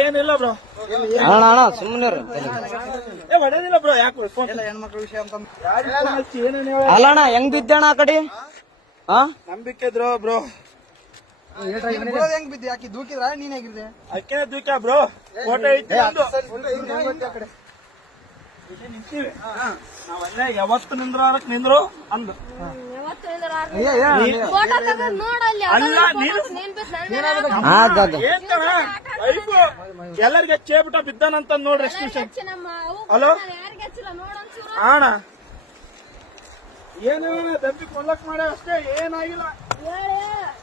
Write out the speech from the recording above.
ಏನಿಲ್ಲ ಹೊಡೆದಿಲ್ಲ ಬ್ರೋ ಯಾಕೋ ವಿಷಯ ಅಂತಣ ಹೆಂಗ್ ಬಿದ್ದೆಣ್ಣ ಆಕಡೆ ನಂಬಿಕೆದ್ರೋ ಬ್ರೋದ್ ಹೆಂಗ ಬಿದ್ದೆ ಧೂಕಿದ ನೀನ್ ಹೇಗಿದ್ದೆ ಧೂಕ ಬ್ರೋ ಟೋಟೋ ನಿಂತೀವಿ ಯಾವತ್ತು ನಿಂದ್ರ ಅದಕ್ಕೆ ನಿಂದ್ರು ಅಂದ್ರು ಎಲ್ಲರಿಗ ಚೇ ಬಿಟ್ಟ ಬಿದ್ದಾನಂತ ನೋಡ್ರಿ ಅಣ್ಣ ಏನ ದಂಪಿ ಕೊಲ್ಲಕ್ ಅಷ್ಟೇ ಏನಾಗಿಲ್ಲ